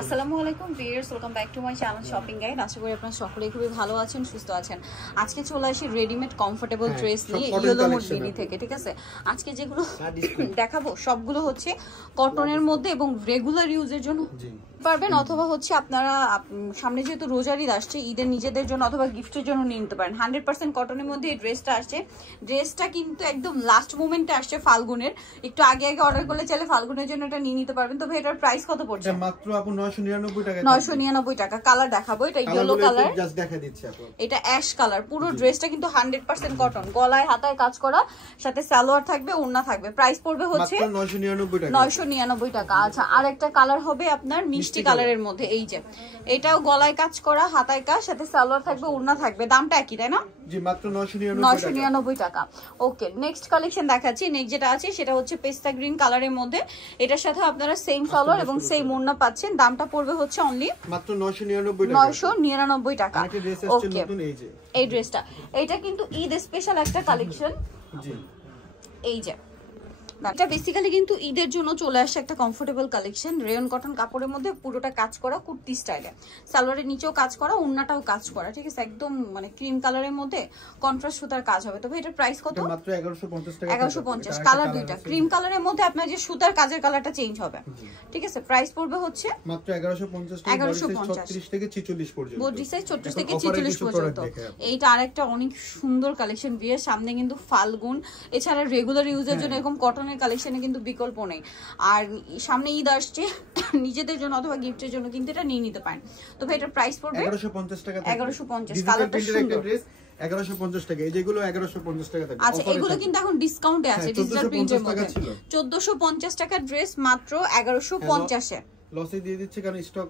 আসসালামু আলাইকুম viewers, welcome back to my channel shopping guide. আশা করি আপনারা সকলেই খুবই ভালো আছেন, সুস্থ আছেন। আজকে চলে আসি রেডিমেড কমফোর্টেবল ড্রেস নিয়ে ইয়েলো মোড বিডি থেকে। ঠিক আছে, আজকে যেগুলো দেখাবো সবগুলো হচ্ছে কটনের মধ্যে এবং রেগুলার ইউজের জন্য পারবেন, অথবা হচ্ছে আপনারা সামনে যেহেতু রোজার ঈদ আসছে, ঈদের নিজেদের জন্য অথবা গিফটের জন্য নিয়ে নিতে পারেন। 100% কটনের মধ্যে এই ড্রেসটা আসছে। ড্রেসটা কিন্তু একদম লাস্ট মোমেন্টে আসছে ফাল্গুনের, একটু আগে আগে অর্ডার করলে চাইলে ফাল্গুনের জন্য এটা নিয়ে নিতে পারবেন। তবে এটার প্রাইস কত পড়ছে? মাত্র আপু 999 টাকা। 999 টাকা। কালার দেখাবো, এটা ইয়েলো কালার, জাস্ট দেখা দিচ্ছি আপু। এটা অ্যাশ কালার। পুরো ড্রেসটা কিন্তু 100% কটন, গলায় হাতায় কাজ করা, সাথে সালোয়ার থাকবে, ওড়না থাকবে। প্রাইস পড়বে হচ্ছে মাত্র 999 টাকা। 999 টাকা। আচ্ছা, আরেকটা কালার হবে আপনার মিষ্টি কালারের মধ্যে, এই যে এটাও গলায় কাজ করা, হাতায় কাজ, সাথে সালোয়ার থাকবে, ওড়না থাকবে। দামটা একই, তাই না? জি, মাত্র 999 টাকা। ওকে, নেক্সট কালেকশন দেখাচ্ছি। নেক্সট যেটা আছে সেটা হচ্ছে পেস্তা গ্রিন কালারের মধ্যে, এটার সাথে আপনারা সেম সালোয়ার এবং সেম ওড়না পাচ্ছেন। দামটা পড়বে হচ্ছে অনলি মাত্র 999 টাকা। 999 টাকা। ওকে, এই যে এই ড্রেসটা, এটা কিন্তু ঈদ স্পেশাল একটা কালেকশন। জি, এই যে এটা বেসিক্যালি কিন্তু ঈদের জন্য চলে আসছে একটা কমফোর্টেবল কালেকশন। রেয়ন কটন কাপড়ের মধ্যে পুরোটা কাজ করা, কুর্তি স্টাইলে, সালোয়ারের নিচেও কাজ করা, ওড়নাটাও কাজ করা। ঠিক আছে, একদম মানে ক্রিম কালারের মধ্যে কন্ট্রাস্ট সুতার কাজ হবে। তবে এটার প্রাইস কত? মাত্র 1150 টাকা। 1150। কালার দুইটা, ক্রিম কালারের মধ্যে আপনার যে সুতার কাজের কালারটা চেঞ্জ হবে। ঠিক আছে, প্রাইস পড়বে হচ্ছে মাত্র 1150 টাকা। 36 থেকে 46 পর্যন্ত, বডি সাইজ 36 থেকে 46 পর্যন্ত। এইটা আরেকটা অনেক সুন্দর কালেকশন। বিয়ের সামনে কিন্তু ফাল্গুন, এছাড়া রেগুলার ইউজের জন্য এরকম কটনের কালেকশনে কিন্তু বিকল্প নেই। আর সামনে ঈদ আসছে, নিজেদের জন্য অথবা গিফটের জন্য কিন্তু এটা নিয়ে নিতে পারেন। তবে এটার প্রাইস পড়বে 1150 টাকা। 1150। কালারটা সুন্দর, 1150 টাকা। এই যেগুলো 1150 টাকা থাকবে। আচ্ছা, এগুলো কিন্তু এখন ডিসকাউন্টে আছে, ডিজিটাল প্রিন্টের মধ্যে। 1450 টাকার ড্রেস মাত্র 1150 এ লসে দিয়ে দিচ্ছে, কারণ স্টক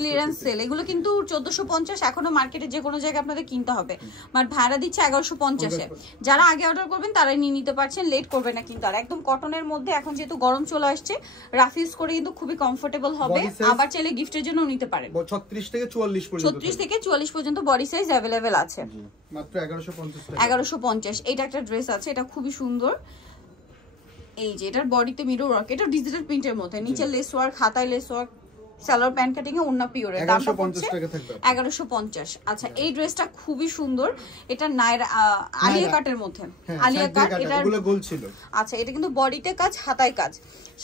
ক্লিয়ারেন্স সেল। এগুলো কিন্তু 1450 এখনো মার্কেটে যে কোনো জায়গায় আপনাদের কিনতে হবে, মানে ভাড়া দিচ্ছে 1150 এ। যারা আগে অর্ডার করবেন তারাই নিয়ে নিতে পারছেন, লেট করবেন না কিন্তু। আর একদম কটনের মধ্যে, এখন যেহেতু গরম চলে আসছে, রাফ ইউজ করে কিন্তু খুবই কমফোর্টেবল হবে। আবার চাইলে গিফটের জন্য নিতে পারেন। 36 থেকে 44 পর্যন্ত, 36 থেকে 44 পর্যন্ত বডি সাইজ अवेलेबल আছে। মাত্র 1150 টাকা। 1150। এটা একটা ড্রেস আছে, এটা খুবই সুন্দর। এই যে এটার বডিতে মিরর ওয়ার্ক, এটা ডিজিটাল প্রিন্টের মধ্যে, নিচে লেস ওয়ার্ক, হাতায় lace work, salwar pant cutting এ ওন্না পিওর। এর দামটা পড়ছে 1150। আচ্ছা, এই ড্রেসটা খুবই সুন্দর। এটা নায়রা আলিয়া কাটের মধ্যে, আলিয়া কাট। এটা গোল ছিল। আচ্ছা, এটা কিন্তু বডিতে কাজ, হাতায় কাজ,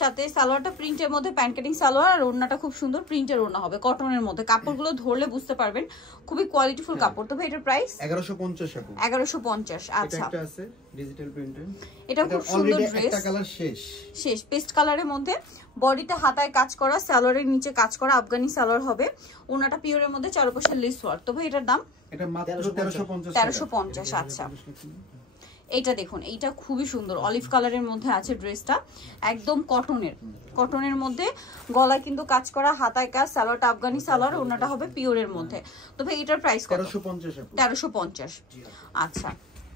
সাথে সালোয়ারটা প্রিন্টের মধ্যে, প্যান্ট কাটিং সালোয়ার, আর ওন্নাটা খুব সুন্দর প্রিন্টের ওন্না হবে, কটনের মধ্যে। কাপড়গুলো ধরলে বুঝতে পারবেন খুবই কোয়ালিটিফুল কাপড়। তবে এটার প্রাইস 1150 টাকা। 1150। আচ্ছা, এটা আছে ডিজিটাল প্রিন্টের, এটা খুব সুন্দর ড্রেস। একটা কালার শেষ পেস্ট কালারের মধ্যে, বডিতে হাতায় কাজ করা, সালোয়ারের নিচে কাজ করা, আফগানি সালোয়ার হবে, ওনাটা পিওরের মধ্যে, চারপাশে লেস ওয়ার্ক। তবে এটার দাম এটা মাত্র 1350। 1350। আচ্ছা, এইটা দেখুন, এইটা খুবই সুন্দর, অলিভ কালারের মধ্যে আছে ড্রেসটা, একদম কটনের মধ্যে, গলায় কিন্তু কাজ করা, হাতায় কাজ, সালোয়ারটা আফগানি সালোয়ার, ওনাটা হবে পিওরের মধ্যে। তবে এটার প্রাইস কত? 1350। আচ্ছা,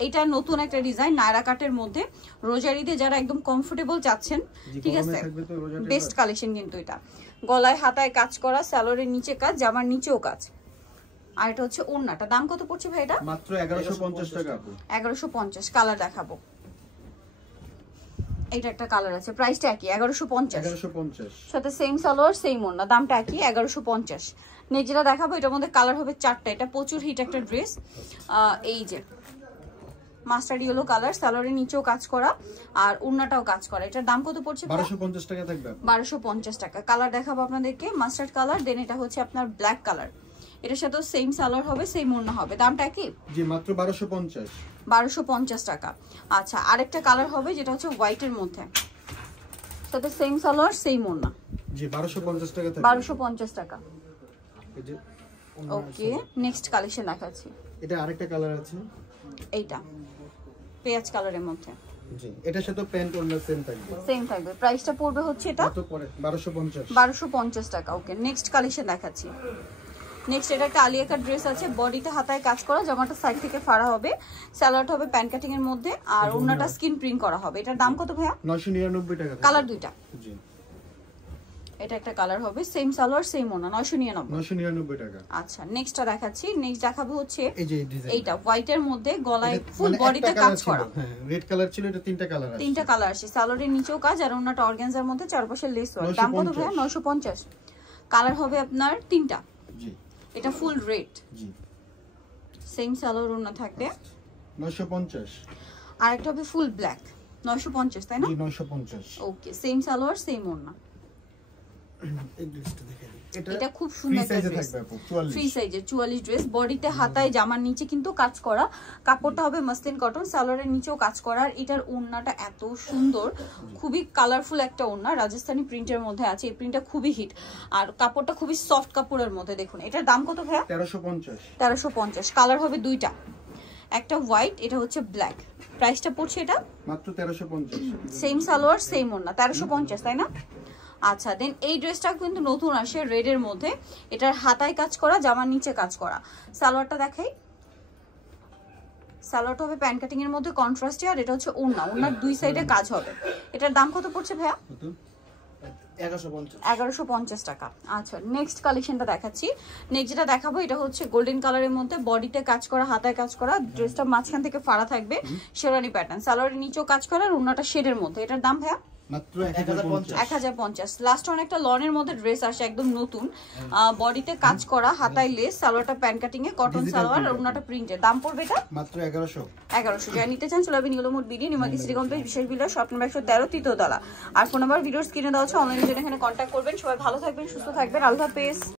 এটা নতুন একটা ডিজাইন, নায়রা কাটের মধ্যে, রোজার ঈদে যারা একদম কমফোর্টেবল চাচ্ছেন, ঠিক আছে, বেস্ট কালেকশন কিন্তু এটা। গলায় হাতায় কাজ করা, সালোয়ারের নিচে কাজ, জামার নিচেও কাজ। আর এটা হচ্ছে ওড়নাটা। দাম কত পড়ছে ভাই এটা? মাত্র 1150 টাকা। 1150। কালার দেখাবো, এটা একটা কালার আছে, প্রাইসটা একই 1150। সাথে সেম সালোয়ার, সেম ওড়না, দামটা একই 1150। নেক্সট যেটা দেখাবো, এটার মধ্যে কালার হবে 4টা। এটা প্রচুর হিট একটা ড্রেস। এই যে মাস্টার্ড ইয়েলো কালার, সালোয়ারের নিচেও কাজ করা আর ওড়নাটাও কাজ করা। এটার দাম কত পড়ছে? 1250 টাকা থাকবে। 1250 টাকা। কালার দেখাবো আপনাদেরকে, মাস্টার্ড কালার, দেন এটা হচ্ছে আপনার ব্ল্যাক কালার। এটার সাথে সেম সালোয়ার হবে, সেম ওড়না হবে। দামটা কি? জি, মাত্র 1250। 1250 টাকা। আচ্ছা, আরেকটা কালার হবে যেটা হচ্ছে হোয়াইটের মধ্যে, সাথে সেম সালোয়ার, সেম ওড়না। জি, 1250 টাকা থাকবে। 1250 টাকা। এই যে ওকে, নেক্সট কালেকশন দেখাচ্ছি। এটা আরেকটা কালার আছে, এইটা পেঁয়াজ কালারের মধ্যে। জি, এটার সাথে প্যান্ট ওড়না সেম থাকবে। প্রাইসটা পড়বে হচ্ছে এটা কত পড়ে? 1250। 1250 টাকা। ওকে, নেক্সট কালেকশন দেখাচ্ছি। নেক্সট এটা একটা আলিয়া কাট ড্রেস আছে, বডিতে হাতায় কাজ করা, জামাটা সাইড থেকে ফাড়া হবে, সালোয়ারটা হবে প্যান্ট কাটিং এর মধ্যে, আর ওড়নাটা স্কিন প্রিন্ট করা হবে। এটার দাম কত ভাইয়া? 999 টাকা। কালার দুইটা। জি, এটা একটা কালার হবে, সেম সালোয়ার, সেম ওড়না, 999 টাকা। আচ্ছা, নেক্সটটা দেখাচ্ছি। নেক্সট দেখাবো হচ্ছে এই যে ডিজাইন, এইটা হোয়াইটের মধ্যে, গলায় ফুল বডিতে কাজ করা। হ্যাঁ, রেড কালার ছিল, এটা তিনটা কালার আছে। তিনটা কালার আছে, সালোয়ারের নিচেও কাজ, আর ওড়নাটা অর্গানজার মধ্যে, চারপাশে লেস ওয়ার্ক। দাম কত ভাইয়া? 950। কালার হবে আপনার 3টা। জি এটা ফুল রেড, জি সেম সালোয়ার ওড়না থাকবে 950। আর একটা হবে ফুল ব্ল্যাক 950 তাই না? জি 950। ওকে, সেম সালোয়ার সেম ওড়না। এই ড্রেসটা দেখেন, এটা খুব সুন্দর একটা ড্রেস, ফ্রি সাইজের 44 ড্রেস। বডিতে হাতায় জামার নিচে কিন্তু কাজ করা, কাপড়টা হবে মাসলিন কটন, সালোয়ারের নিচেও কাজ করা। আর এটার ওড়নাটা এত সুন্দর, খুবই কালারফুল একটা ওড়না, রাজস্থানি প্রিন্টের মধ্যে আছে। এই প্রিন্টটা খুবই হিট আর কাপড়টা খুবই সফট কাপড়ের মধ্যে। দেখুন এটার দাম কত ভাইয়া? 1350। 1350। কালার হবে 2টা, একটা হোয়াইট, এটা হচ্ছে ব্ল্যাক। প্রাইসটা পড়ছে এটা মাত্র 1350। সেম সালোয়ার সেম ওড়না 1350 তাই না? আচ্ছা, দেন এই ড্রেসটা কিন্তু নতুন আসে রেড এর মধ্যে, এটার হাতায় কাজ করা, জামার নিচে কাজ করা। সালোয়ারটা দেখাই, সালোয়ারটা হবে প্যান্ট কাটিং এর মধ্যে কন্ট্রাস্টে। আর এটা হচ্ছে ওড়না, ওড়নার দুই সাইডে কাজ হবে। এটার দাম কত পড়ছে ভাইয়া? 1150 টাকা। আচ্ছা, নেক্সট কালেকশনটা দেখাচ্ছি। নেক্সট যেটা দেখাবো এটা হচ্ছে গোল্ডেন কালারের মধ্যে, বডিতে কাজ করা, হাতায় কাজ করা, ড্রেসটা মাঝখান থেকে ফাড়া থাকবে, শেরওয়ানি প্যাটার্ন, সালোয়ারের নিচেও কাজ করা, আর ওড়নাটা শেডের মধ্যে। এটার দাম ভাইয়া? মাত্র 1050। লাস্ট অনেকটা লনের মধ্যে ড্রেস আসে একদম নতুন, বডিতে কাজ করা, হাতায় লেস, সালোয়ারটা প্যান্ট কাটিং এ, কটন সালোয়ার, ওড়নাটা প্রিন্টের। দাম পড়বে এটা মাত্র 1100। যারা নিতে চান চলে আসবেন নিউলো mode BD, New Market city complex, বিশেষ বিল্ডার, শপ নাম্বার 113, তৃতীয় তলা। আর ফোন নাম্বার ভিডিওর স্ক্রিনে দেওয়া আছে, অনলাইনে জন্য এখানে কন্ট্যাক্ট করবেন। সবাই ভালো থাকবেন, সুস্থ থাকবেন, আল্লাহ হাফেজ।